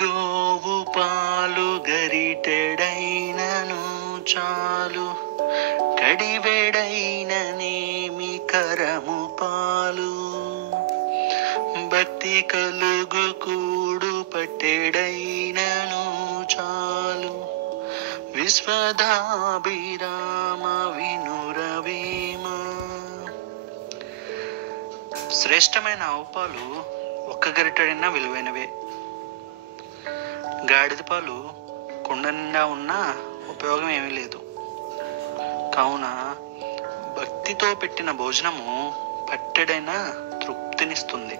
గోవు పాలు గరిటెడైనను చాలు, కడివెడైననేమి కరము పాలు. భక్తి కలుగు కూడు పట్టెడైనను చాలు, విశ్వదాభిరామ వినురవేమ. శ్రేష్టమైన ఆవు పాలు ఒక్క గరిటెడైనా విలువైనవే. గాడిద పాలు కుండ నిండా ఉన్నా ఉపయోగం ఏమీ లేదు. కావున భక్తితో పెట్టిన భోజనము పట్టెడైనా తృప్తినిస్తుంది.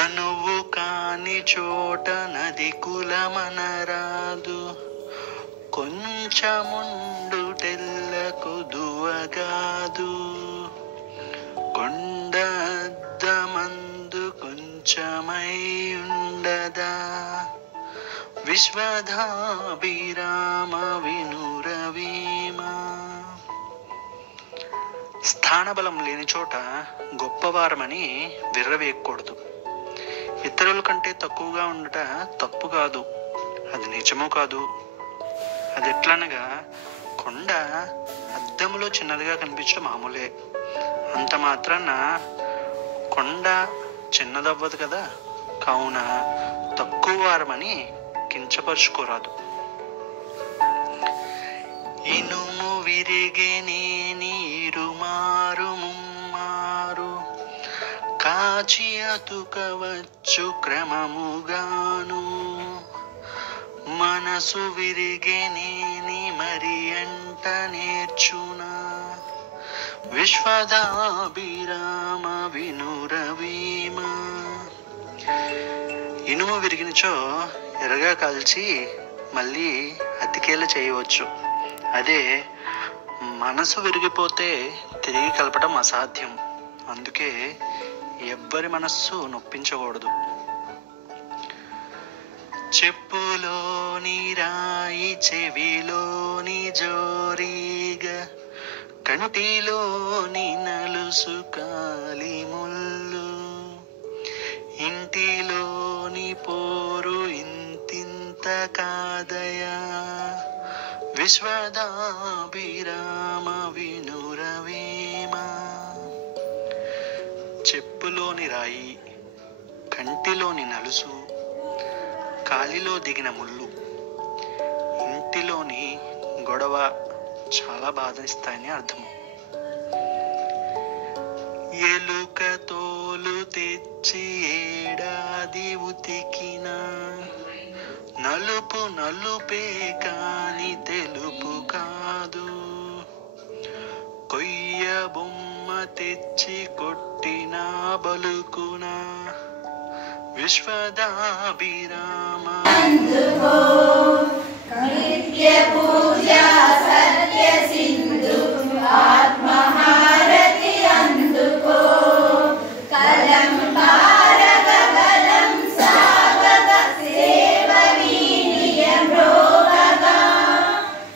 అనువు కాని చోట నది కులమనరాదు, కొంచెముండుటెల్ల కొదువగాదు. కొండ అద్దమందు కొంచెమై ఉండదా, విశ్వదాభిరామ వినురవేమ. స్థానబలం లేని చోట గొప్పవారమని విర్రవేయకూడదు. ఇతరుల కంటే తక్కువగా ఉండుట తప్పు కాదు, అది నిజము కాదు. అది ఎట్లనగా, కొండ అద్దములో చిన్నదిగా కనిపించడం మామూలే. అంత మాత్రాన కొండ చిన్నదవ్వదు కదా. కావున తక్కువ వారమని కించపరుచుకోరాదు. ఇనుము విరిగెనేని ఇరుమారు ముమ్మారు, కాచి అతుకవచ్చు క్రమముగాను. మనసు విరిగెనేని మరి అంట నేర్చునా, విశ్వదాభిరామ వినురవేమ. ఇనుము విరిగినచో ఎరగా కాల్చి మళ్ళీ అతికేలా చేయవచ్చు. అదే మనసు విరిగిపోతే తిరిగి కలపడం అసాధ్యం. అందుకే ఎవ్వరి మనస్సు నొప్పించకూడదు. చెప్పులోని రాయి చెవిలోని జోరీగా, కంటిలోని నలుసు కాలి ముళ్ళు. ఇంటిలోని పోరు ఇంతింత కాదయా, విశ్వదాభిరామ వినురవేమ. చెప్పులోని రాయి, కంటిలోని నలుసు, కాలిలో దిగిన ముళ్ళు, ఇంటిలోని గొడవ చాలా బాధనిస్తాయని అర్థం. ఎలుక తోలు తెచ్చి ఏడాది ఉతికిన, నలుపు నలుపే కాని తెలుపు కాదు. కొయ్య బొమ్మ తెచ్చి కొట్టిన బలుకున, విశ్వదాభిరామ. నిత్య పూజ సత్య సింధు ఆత్మహారతి అందుకో. కలం భారగ గలం సాగగ సేవ వీర్య భోగగా.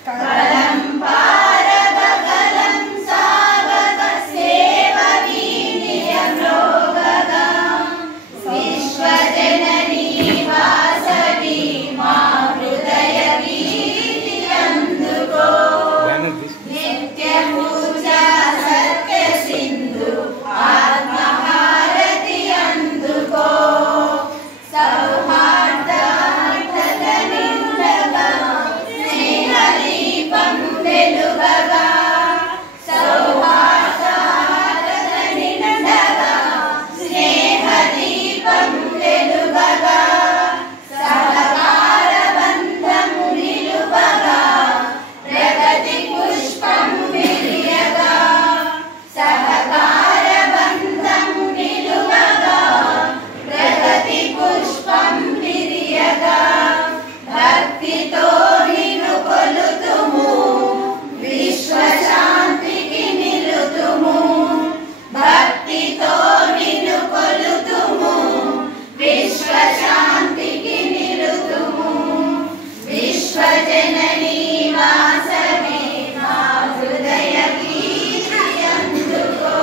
కలం భారగ గలం సాగగ సేవ వీర్య భోగగా. విశ్వజననీ వాసవి మా హృదయ గీతి అందుకో. నిత్య పూజ సత్య సింధు ఆత్మహారతి అందుకో. సౌహార్దార్థత నిండగా స్నేహ దీపం వెలుగగా. సౌహార్దార్థత నిండగా స్నేహ దీపం వెలుగగా. సహకార బంధం నిలువగా ప్రగతి పుష్పం విరియగా. సహకార బంధం నిలువగా ప్రగతి పుష్పం విరియగా. భక్తితో నిన్ను కొలుతుము, విశ్వశాంతికి నిలుతుము. భక్తితో నిన్ను కొలుతుము, విశ్వశాంతికి నిలుతుము. విశ్వజననీ వాసవి మా హృదయ గీతి అందుకో.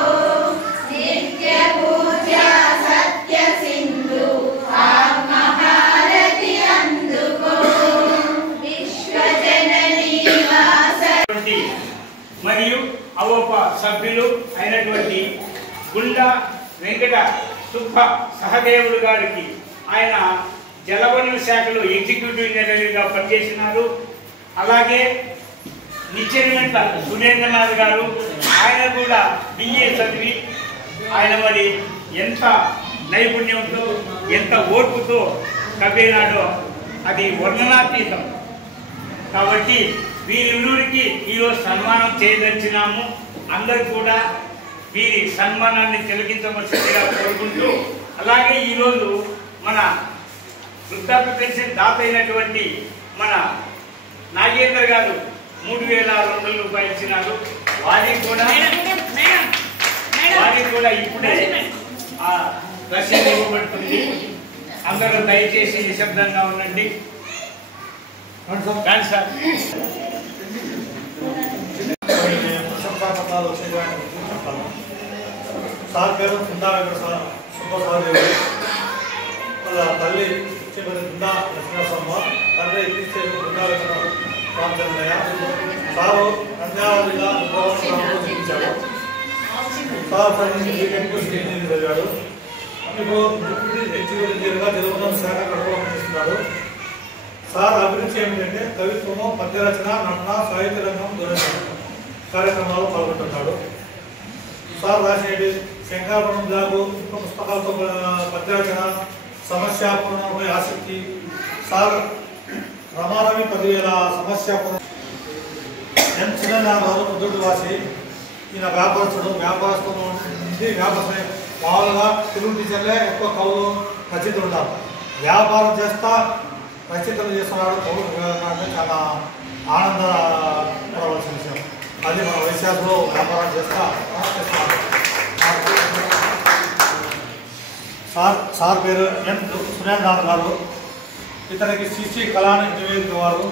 నిత్య పూజ సత్య సింధు ఆత్మ సభ్యులు అయినటువంటి గుండా వెంకట సుబ్బ సహదేవులు గారికి, ఆయన జలవనరుల శాఖలో ఎగ్జిక్యూటివ్ ఇంజనీర్గా పనిచేసినారు. అలాగే నిచ్చెనమెట్ల సురేంద్రనాథ్ గారు, ఆయన కూడా బిఏ చదివి ఆయన మరి ఎంత నైపుణ్యంతో ఎంత ఓర్పుతో కవినాడో అది వర్ణనాతీతం. కాబట్టి వీరిరువురికి ఈరోజు సన్మానం చేయదలిచినాము. అందరూ కూడా వీరి సన్మానాన్ని తిలకించవలసిందిగా కోరుకుంటూ, అలాగే ఈరోజు మన వృద్ధాప్య పెన్షన్ దాత అయినటువంటి మన నాగేంద్ర గారు 3,200 రూపాయలు ఇచ్చినారు. వారికి కూడా ఇప్పుడే ఆ రసీదు ఇవ్వబడుతుంది. అందరూ దయచేసి నిశ్శబ్దంగా ఉండండి. సార్ ప్రశంసాపత్రాలు వచ్చేటువంటి చెప్తాను. సార్ పేరు బృందా వెంకట సుబ్బసహదేవుడు. వాళ్ళ తల్లి చెప్పిన బృందా లక్ష్మీనరసమ్మ, తండ్రి క్రీస్తు బృందా వెంకట రామచంద్రయ్య. సారు నంద్యాల జిల్లా నిర్మించాడు. సార్ చదివాడు. ఇప్పుడు ఎగ్జిక్యూటివ్ ఇంజనీర్గా జలవనరుల శాఖ కడపలో పనిచేస్తున్నాడు. సార్ అభిరుచి ఏమిటంటే కవిత్వము, పద్యరచన, నటన, సాహిత్య రంగం కార్యక్రమాల్లో పాల్గొంటున్నాడు. సార్ రాసేది శంకరాపురం బ్లాగు, పుస్తకాలతో పద్యరచన, సమస్యాపూర్ణంపై ఆసక్తి. సార్ రమారవి 10,000 సమస్యాపూర్ణ. ఎన్ చిన్ననారాయణ పొద్దుటి వాసి. ఈయన వ్యాపారస్తుడు. వ్యాపారస్తుడు నుండి వ్యాపారం మామూలుగా తెలుగు టీచర్లే ఎక్కువ కవులు రచయితలు ఉన్నారు. వ్యాపారం చేస్తా రచయితలు చేస్తున్నాడు. కవులు చాలా ఆనందపడవలసిన విషయం. అది మన వైశాఖలో వ్యాపారం చేస్తా చేస్తున్నాడు. సార్ పేరు ఎన్ సురేంద్రనాథ్ గారు. ఇతనికి శ్రీ కళాని నివేదిక వారు.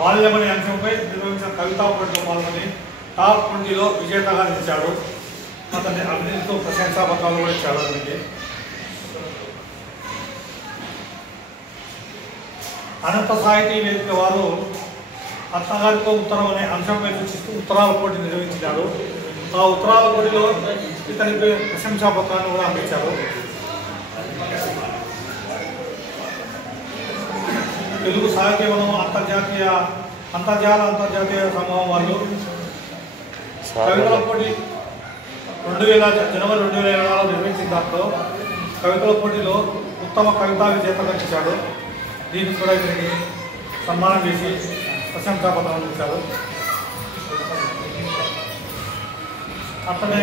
బాల్యమని అంశంపై నిర్వహించిన కవితా పోటీలో పాల్గొని టాప్ 20లో విజేతగా నిలిచాడు. అతన్ని అభివృద్ధితో ప్రశంసాపత్రాలు కూడా ఇచ్చాడు. అతనికి అనంత సాహితీ వేదిక వారు అత్తగారితో ఉత్తరం అనే అంశంపై సూచిస్తూ ఉత్తరాల పోటీ నిర్వహించారు. ఆ ఉత్తరాల పోటీలో ఇతనికి ప్రశంసాపత్రాన్ని కూడా అందించారు. తెలుగు సాహిత్యవనం అంతర్జాతీయ సమూహం వాళ్ళు కవితల పోటీ జనవరి 2020లో నిర్వహించిన దాంట్లో కవితల పోటీలో ఉత్తమ కవితా విజేతగా ఇచ్చాడు. దీనికి కూడా ఇతనికి సన్మానం చేసి ప్రశంసాపత్రం అందించారు. అతనే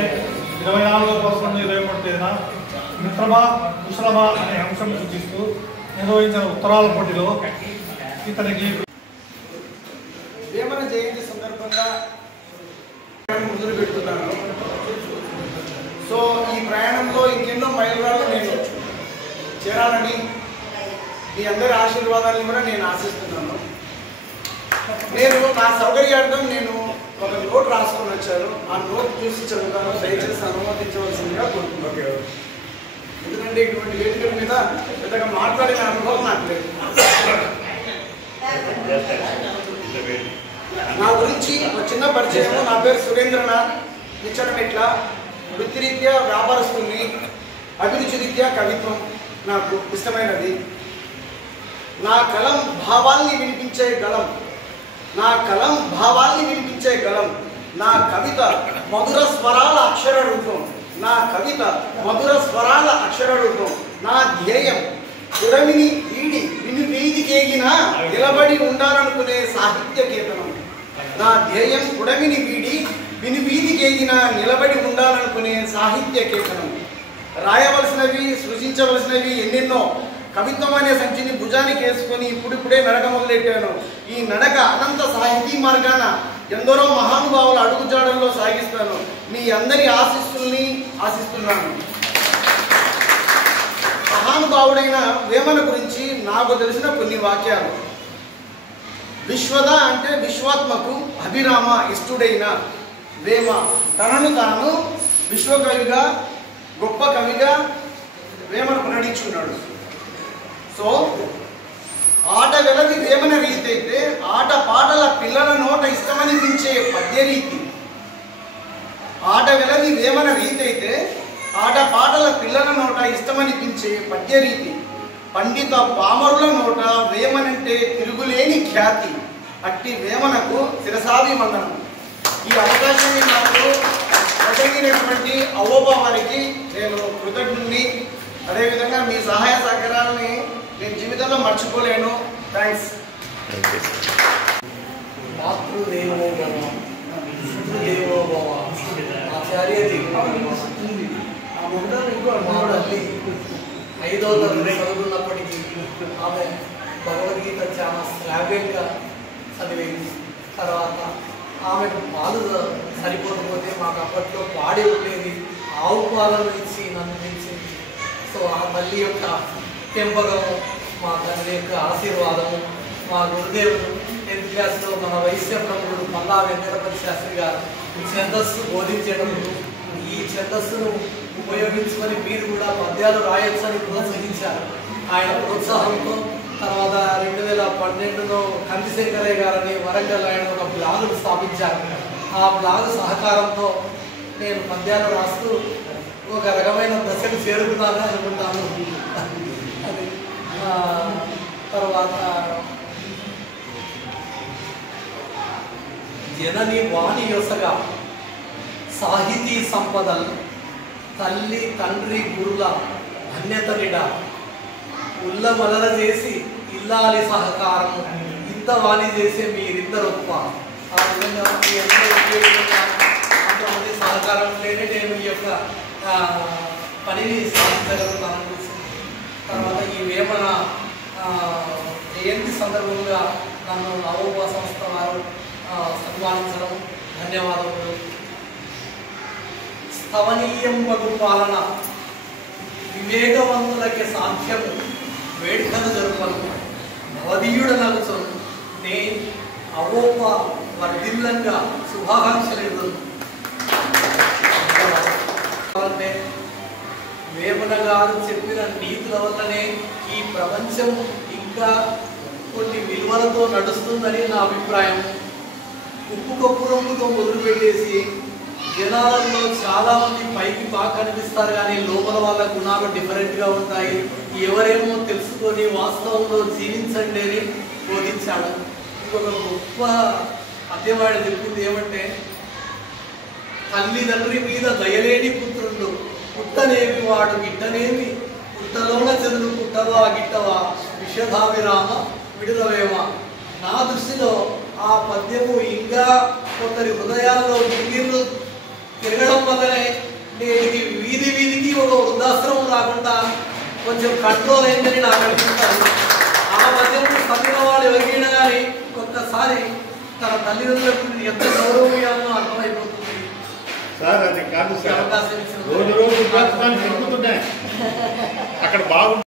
24/11/23 తేదీన మిత్రమా కుశలమా అనే అంశం సూచిస్తూ నిర్వహించిన ఉత్తరాల పోటీలో ఇతనికి వేమన జయంతి సందర్భంగా మొదలు పెడుతున్నాను. సో ఈ ప్రయాణంలో ఇంకెన్నో మైలురాళ్ళు నేను చేరాలని మీ అందరి ఆశీర్వాదాలను కూడా నేను ఆశిస్తున్నాను. నేను నా సౌకర్యార్థం ఒక నోట్ రాసుకొని వచ్చాను. ఆ నోట్ చూసి చదువుతాను. దయచేసి అనుమతించవలసిందిగా కోరుకుంటున్నాను. ఎందుకంటే ఇటువంటి వేదికల మీద పెద్దగా మాట్లాడిన అనుభవం నాకు లేదు. నా గురించి ఒక చిన్న పరిచయం. నా పేరు సురేంద్రనాథ్. నిచ్చెనమెట్ల. వృత్తిరీత్యా వ్యాపారస్తుని. అభిరుచి రీత్యా కవిత్వం నాకు ఇష్టమైనది. నా కలం భావాల్ని వినిపించే గలం. నా కవిత మధుర స్వరాల అక్షర రూపం. నా ధ్యేయం పురమిని వీడి విను వీధికేగినా నిలబడి ఉండాలనుకునే సాహిత్య కీర్తనం. రాయవలసినవి, సృజించవలసినవి ఎన్నెన్నో. కవిత్వం అనే సంచిని భుజానికి వేసుకొని ఇప్పుడిప్పుడే నడక మొదలెట్టాను. ఈ నడక అనంత సాహితీ మార్గాన ఎందరో మహానుభావుల అడుగుజాడల్లో సాగిస్తాను. మీ అందరి ఆశీస్సుల్ని ఆశిస్తున్నాను. మహానుభావుడైన వేమన గురించి నాకు తెలిసిన కొన్ని వాక్యాలు. విశ్వద అంటే విశ్వాత్మకు అభిరామ ఇష్టుడైన వేమ తనను తాను విశ్వకవిగా, గొప్ప కవిగా వేమన ప్రకటించున్నాడు. సో ఆట వెలది వేమన రీతి అయితే ఆట పాటల పిల్లల నోట ఇష్టమనిపించే పద్య రీతి. ఆట వెలది వేమన రీతి అయితే ఆట పాటల పిల్లల నోట ఇష్టమనిపించే పద్య రీతి. పండిత పామరుల నోట వేమనంటే తిరుగులేని ఖ్యాతి. అట్టి వేమనకు శిరసాభివందనం. ఈ అవకాశాన్ని నాకు ప్రసంగినటువంటి అవ్వబ వారికి నేను కృతజ్ఞుడిని. అదేవిధంగా మీ సహాయ సహకారాలని నేను జీవితంలో మర్చిపోలేను. థ్యాంక్స్. మాతృదేవో భవ పితృదేవో భవ ఆచార్య దేవో మామూలు 5వ తరగతి చదువుతున్నప్పటికీ ఆమె భగవద్గీత చాలా శ్రావ్యంగా చదివేది. తర్వాత ఆమెకు పాలు సరిపోకపోతే మాకు అప్పట్లో పాడి ఉండేది. ఆవు పాలను ఇచ్చి నన్ను పెంచింది. సో ఆ తల్లి యొక్క పెంపకము, మా తండ్రి యొక్క ఆశీర్వాదము, మా గురుదేవుడు 10th క్లాస్లో మన వైశ్య ప్రముఖుడు మల్లా వెంకటపతి శాస్త్రి గారు ఛందస్సు బోధించేటప్పుడు ఈ ఛందస్సును ఉపయోగించుకొని మీరు కూడా పద్యాలు రాయొచ్చని ప్రోత్సహించారు. ఆయన ప్రోత్సాహంతో తర్వాత 2012లో కందిశంకరయ్య గారని వరంగల్ ఆయన ఒక బ్లాగును స్థాపించారు. ఆ బ్లాగ్ సహకారంతో నేను పద్యాలు రాస్తూ ఒక రకమైన దశకు చేరుకున్నానని అనుకుంటాను. అది తర్వాత జనని వాణి యొసగా సాహితీ సంపదలు తల్లి తండ్రి గురుల ధన్యతనిడ ఉల్లమలర చేసి ఇల్లాలి సహకారం ఇంత వాణి చేసే మీరిద్దరొప్ప. ఆ విధంగా మీ అంతమంది సహకారం ఉంటేనే నేను ఈ యొక్క పనిని సాధించగలుగుతాను. తర్వాత ఈ వేమన జయంతి సందర్భంగా నన్ను నవోప సంస్థ వారు సన్మానించడం ధన్యవాదములు. స్థవనీయం వగు పాలన వివేకవంతులకి సాధ్యము వేడుకలు జరుపను నవదీయుడనగుచు నే అవోప వర్ధిల్లంగా శుభాకాంక్షలు. అంటే వేమన గారు చెప్పిన నీతుల వల్లనే ఈ ప్రపంచం ఇంకా కొన్ని విలువలతో నడుస్తుందని నా అభిప్రాయం. ఉప్పు కప్పు రంగుతో మొదలుపెట్టేసి జనాలలో చాలామంది పైకి బాగా కనిపిస్తారు కానీ లోపల వాళ్ళ గుణాలు డిఫరెంట్గా ఉంటాయి. ఎవరేమో తెలుసుకొని వాస్తవంలో జీవించండి అని బోధించాడు. ఇంకొక గొప్ప అధ్యవాడు చెప్పింది ఏమంటే, తల్లిదండ్రి మీద దయలేని పుత్రుడు పుట్టనేమి వాడు గిట్టనేమి పుట్టలోన చదువు పుట్టవా గిట్టవా విషధావిరామ విడుదవేమ. నా దృష్టిలో ఆ పద్యము ఇంకా కొందరి హృదయాల్లో గిరిగిర్లు తిరగడం వల్లనే నేటికి వీధి వీధికి ఒక వృద్ధాశ్రమం రాకుండా కొంచెం కంట్రోల్ అయిందని నాకు అనిపిస్తుంది. ఆ పద్యము చదివిన వాడు ఎవరికైనా కానీ ఒక్కసారి తన తల్లిదండ్రులకు ఎంత గౌరవం ఇవ్వాలో అర్థమైపోతుంది. సార్ అది కాదు సార్, రోజు రోజు అక్కడ బాగుంటుంది.